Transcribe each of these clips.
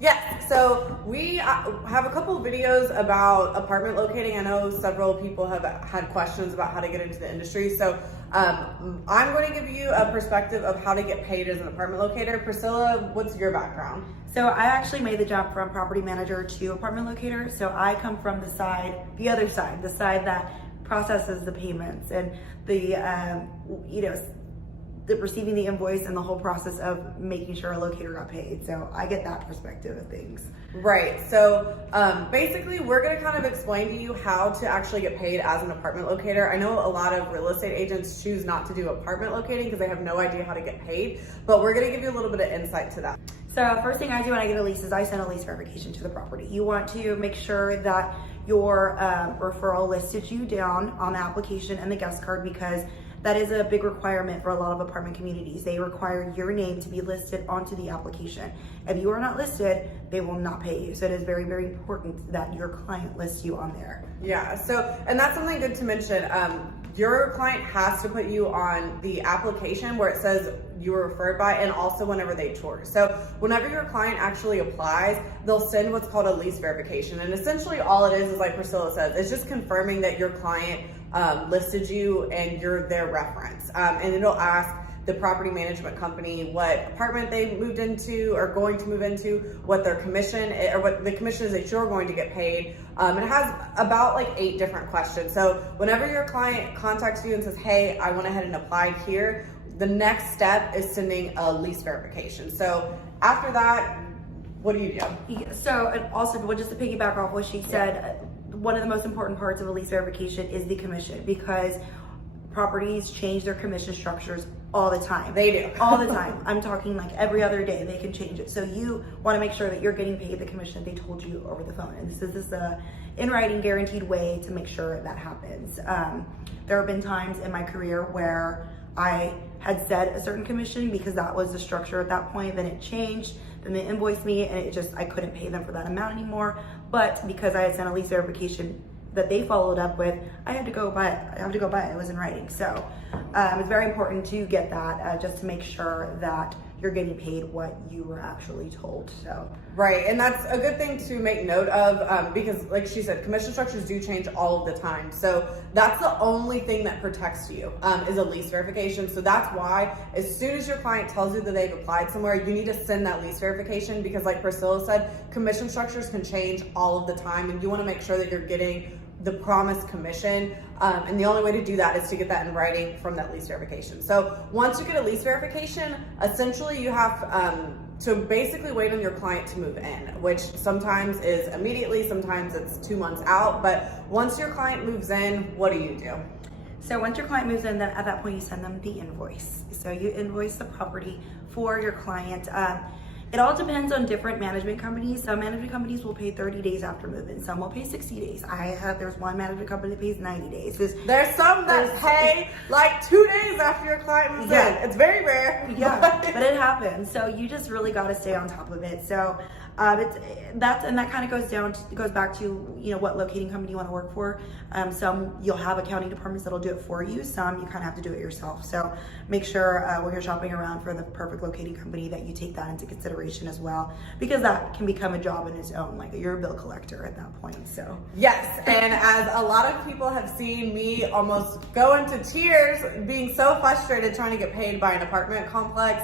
Yes, so we have a couple of videos about apartment locating. I know several people have had questions about how to get into the industry. So I'm going to give you a perspective of how to get paid as an apartment locator. Priscilla, what's your background? So I actually made the jump from property manager to apartment locator. So I come from the other side, the side that processes the payments and the, the receiving the invoice and the whole process of making sure a locator got paid. So I get that perspective of things. Right. So basically, we're going to kind of explain to you how to actually get paid as an apartment locator. I know a lot of real estate agents choose not to do apartment locating because they have no idea how to get paid, but we're going to give you a little bit of insight to that. So first thing I do when I get a lease is I send a lease verification to the property. You want to make sure that your referral listed you down on the application and the guest card, because that is a big requirement for a lot of apartment communities. They require your name to be listed onto the application. If you are not listed, they will not pay you. So it is very, very important that your client lists you on there. Yeah, so, and that's something good to mention. Your client has to put you on the application where it says you were referred by, and also whenever they tour. So whenever your client actually applies, they'll send what's called a lease verification. And essentially all it is like Priscilla says, it's just confirming that your client listed you and you're their reference. And it'll ask the property management company what apartment they moved into or going to move into, what their commission or what the commission is that you're going to get paid. And it has about like 8 different questions. So whenever your client contacts you and says, hey, I went ahead and applied here, the next step is sending a lease verification. So after that, what do you do? So, and also, well, just to piggyback off what she said, one of the most important parts of a lease verification is the commission, because properties change their commission structures all the time. They do. All the time. I'm talking like every other day they can change it. So you want to make sure that you're getting paid the commission that they told you over the phone. And this is a in writing guaranteed way to make sure that happens. There have been times in my career where I had said a certain commission because that was the structure at that point, then it changed, then they invoiced me and I couldn't pay them for that amount anymore. But because I had sent a lease verification that they followed up with, I had to go by it. It was in writing. So it's very important to get that just to make sure that you're getting paid what you were actually told. So right, and that's a good thing to make note of because like she said, commission structures do change all of the time. So that's the only thing that protects you is a lease verification. So that's why as soon as your client tells you that they've applied somewhere, you need to send that lease verification, because like Priscilla said, commission structures can change all of the time, and you want to make sure that you're getting the promised commission. And the only way to do that is to get that in writing from that lease verification. So once you get a lease verification, essentially you have to basically wait on your client to move in, which sometimes is immediately, sometimes it's 2 months out. But once your client moves in, what do? So once your client moves in, then at that point you send them the invoice. So you invoice the property for your client. It all depends on different management companies. Some management companies will pay 30 days after move-in. Some will pay 60 days. There's one management company that pays 90 days. There's some that pay like 2 days after your client moves in. It's very rare. Yeah, but it happens. So you just really got to stay on top of it. So that kind of goes back to what locating company you want to work for. Some you'll have accounting departments that'll do it for you. Some you kind of have to do it yourself. So make sure when you're shopping around for the perfect locating company that you take that into consideration as well, because that can become a job in its own. Like you're a bill collector at that point. So yes, and as a lot of people have seen me almost go into tears being so frustrated trying to get paid by an apartment complex,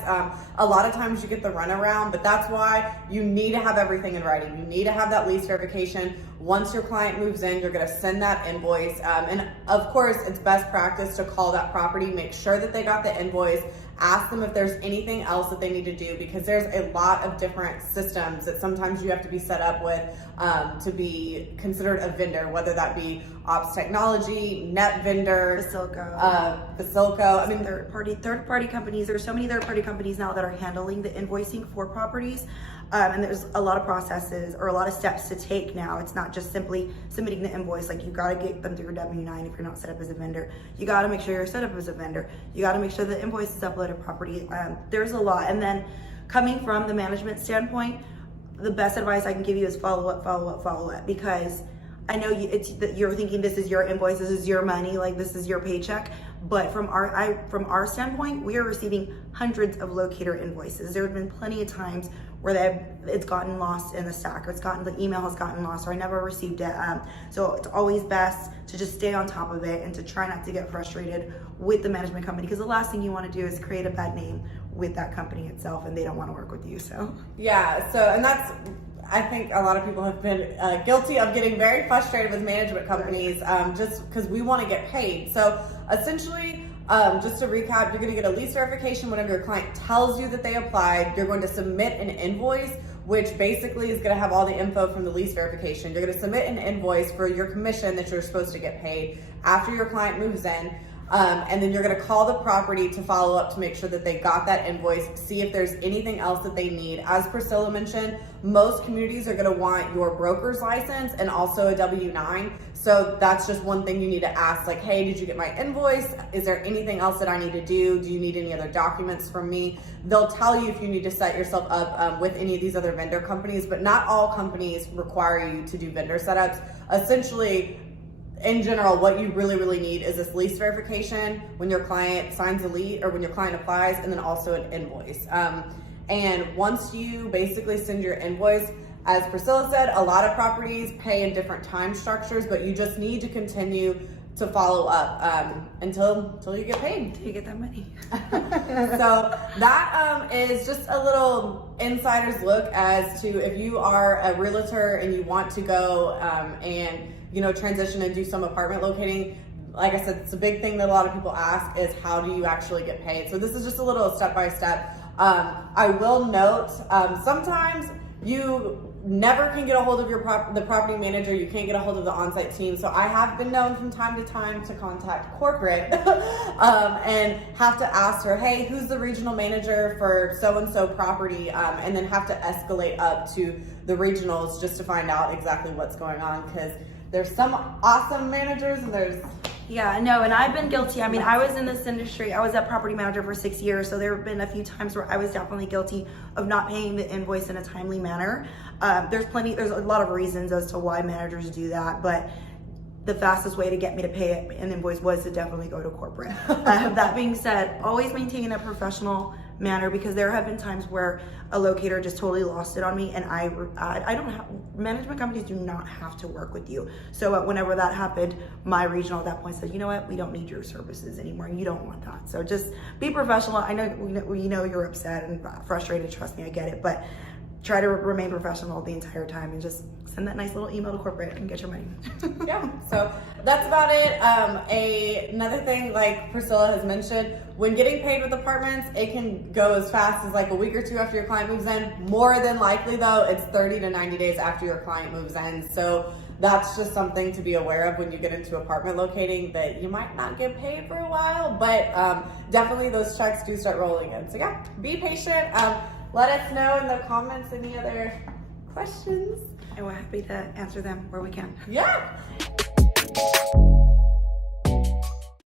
a lot of times you get the runaround, but that's why you need to have everything in writing. You need to have that lease verification. Once your client moves in, you're going to send that invoice. And of course, it's best practice to call that property, make sure that they got the invoice, ask them if there's anything else that they need to do, because there's a lot of different systems that sometimes you have to be set up with to be considered a vendor, whether that be Ops Technology, Net Vendor, Facilco. I mean, third party companies. There's so many third party companies now that are handling the invoicing for properties. And there's a lot of processes or a lot of steps to take now. It's not just simply submitting the invoice. Like you got to get them through your W-9 if you're not set up as a vendor. You got to make sure you're set up as a vendor. You got to make sure the invoice is uploaded properly. There's a lot. And then coming from the management standpoint, the best advice I can give you is follow up, because I know you're thinking this is your invoice, this is your money, like this is your paycheck. But from our standpoint, we are receiving hundreds of locator invoices. There have been plenty of times where it's gotten lost in the stack, or the email has gotten lost, or I never received it. So it's always best to just stay on top of it and to try not to get frustrated with the management company, because the last thing you want to do is create a bad name with that company itself, and they don't want to work with you. So yeah, and that's, I think a lot of people have been guilty of getting very frustrated with management companies, just because we want to get paid. So essentially, just to recap, you're going to get a lease verification whenever your client tells you that they applied. You're going to submit an invoice, which basically is going to have all the info from the lease verification. You're going to submit an invoice for your commission that you're supposed to get paid after your client moves in. And then you're going to call the property to follow up to make sure that they got that invoice, see if there's anything else that they need. As Priscilla mentioned, most communities are going to want your broker's license and also a W-9. So that's just one thing you need to ask, like, hey, did you get my invoice? Is there anything else that I need to do? Do you need any other documents from me? They'll tell you if you need to set yourself up with any of these other vendor companies, but not all companies require you to do vendor setups. Essentially, in general, what you really need is this lease verification when your client signs a lease or when your client applies, and then also an invoice. And once you basically send your invoice, as Priscilla said, a lot of properties pay in different time structures, but you just need to continue to follow up until you get paid. Until you get that money. So that is just a little insider's look as to if you are a realtor and you want to go and transition and do some apartment locating. Like I said, it's a big thing that a lot of people ask is how do you actually get paid? So this is just a little step-by-step. I will note, sometimes you never can get a hold of the property manager. You can't get a hold of the on-site team. So I have been known from time to time to contact corporate and have to ask her, hey, who's the regional manager for so-and-so property? And then have to escalate up to the regionals just to find out exactly what's going on, because there's some awesome managers and there's... Yeah, no, and I've been guilty. I mean, I was in this industry. I was a property manager for 6 years, so there have been a few times where I was definitely guilty of not paying the invoice in a timely manner. There's a lot of reasons as to why managers do that, but the fastest way to get me to pay an invoice was to definitely go to corporate. That being said, always maintaining a professional manner, because there have been times where a locator just totally lost it on me, and I don't have, management companies do not have to work with you. So whenever that happened, my regional at that point said, you know what, we don't need your services anymore, and you don't want that. So just be professional. I know we know you're upset and frustrated, trust me, I get it, but try to remain professional the entire time and just send that nice little email to corporate and get your money. Yeah, so that's about it. Another thing, like Priscilla has mentioned, when getting paid with apartments, it can go as fast as like a week or two after your client moves in. More than likely though, it's 30 to 90 days after your client moves in. So that's just something to be aware of when you get into apartment locating, that you might not get paid for a while, but definitely those checks do start rolling in. So yeah, be patient. Let us know in the comments any other questions. And we're happy to answer them where we can. Yeah.